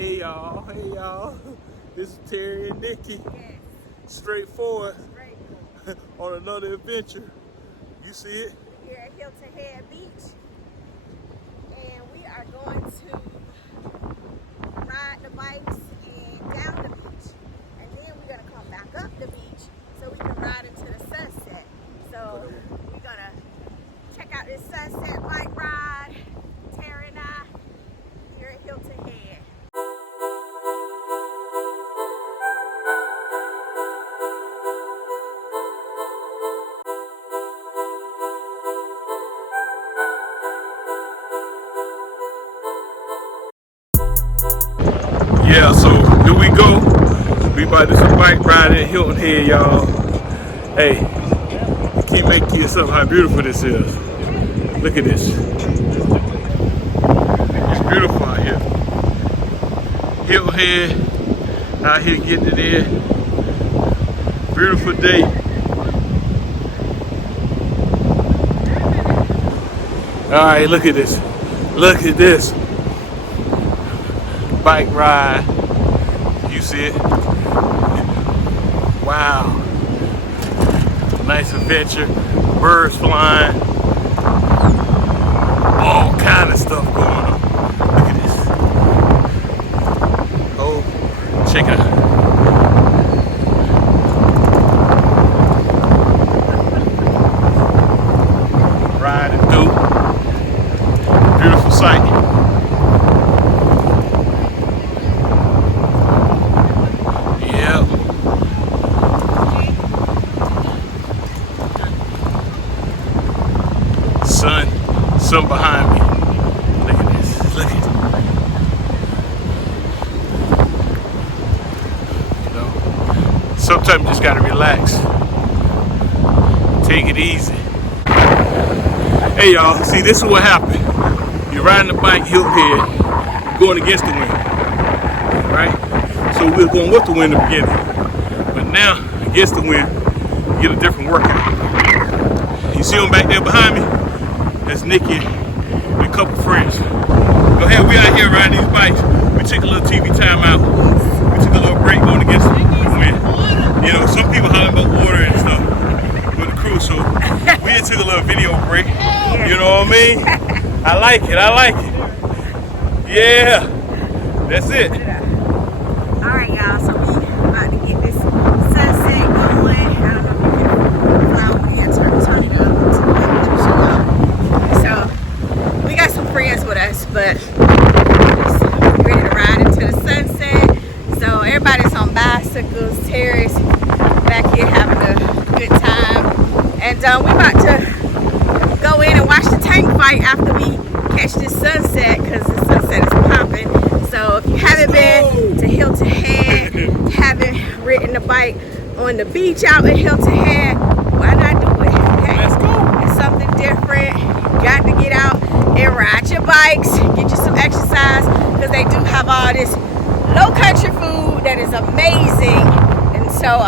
Hey y'all. This is Terry and Nikki. Yes. Straightforward on another adventure. You see it? We're at Hilton Head Beach, and we are going to ride the bikes and down the beach, and then we're gonna come back up the beach so we can ride into the sunset. So we're gonna check out this sunset bike ride, Terry and I, here at Hilton Head. Yeah, so here we go. We about to do some bike riding at Hilton Head, y'all. Hey, you can't make yourself how beautiful this is. Look at this. It's beautiful out here. Hilton Head, out here getting it in. Beautiful day. All right, look at this. Look at this. Bike ride. You see it? Wow. Nice adventure. Birds flying. All kind of stuff going on. Look at this. Oh, check it out. Riding through. Beautiful sight. Sun behind me. Look at this. Look at it. You know, sometimes you just gotta relax. Take it easy. Hey y'all, see, this is what happened. You're riding the bike Hilton Head, going against the wind, right? So we were going with the wind in the beginning, but now against the wind, you get a different workout. You see them back there behind me? That's Nikki and a couple friends. Go ahead, we out here riding these bikes. We took a little TV time out. We took a little break going against the wind. You know, some people hollering about water and stuff with the crew, so we just took a little video break. You know what I mean? I like it. Yeah, that's it. All right, y'all, so we about to get this sunset going. I don't know if you can fly over here and turn it up to the So we got some friends with us, but just ready to ride into the sunset. So everybody's on bicycles, Terry's back here having a good time. And we about to go in and watch the tank fight after we catch this sunset, because the sunset is popping. So if you haven't been to Hilton Head, haven't ridden the bike on the beach out in Hilton Head, why not do it? Okay? Let's go. It's something different. You got to get out and ride your bikes, get you some exercise, because they do have all this Lowcountry food that is amazing. And so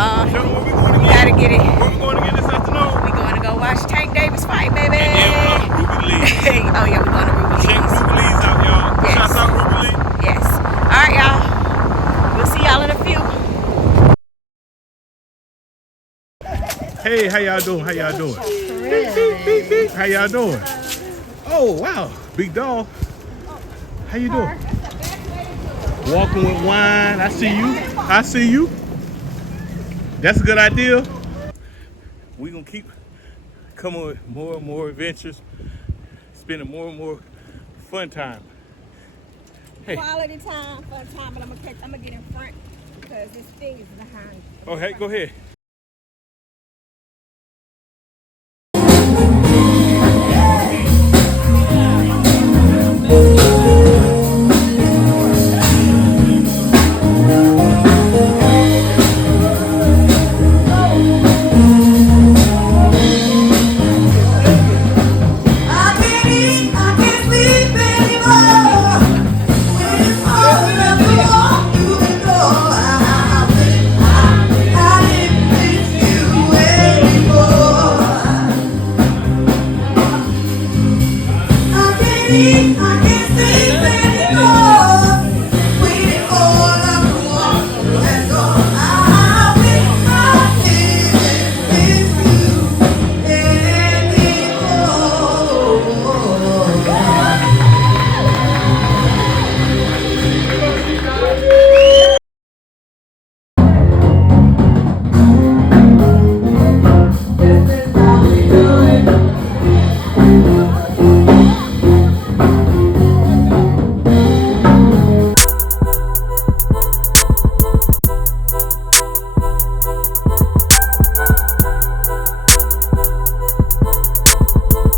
you got to get it. Where we going to get this afternoon? We're going to go watch Tank Davis fight, baby. And then Ruby Lee. Oh yeah, we're going to Ruby Lee's. Check Ruby Lee's out, y'all. Yes. Shout out Ruby Lee. Yes. All right, y'all. We'll see y'all in a few. Hey, how y'all doing? How y'all doing? Oh, wow. Big dog. How you doing? Walking with wine. I see you. That's a good idea. We're going to keep coming with more and more adventures, spending more and more fun time. Hey. Quality time, fun time, but I'm gonna get in front because this thing is behind. Oh, hey, go ahead.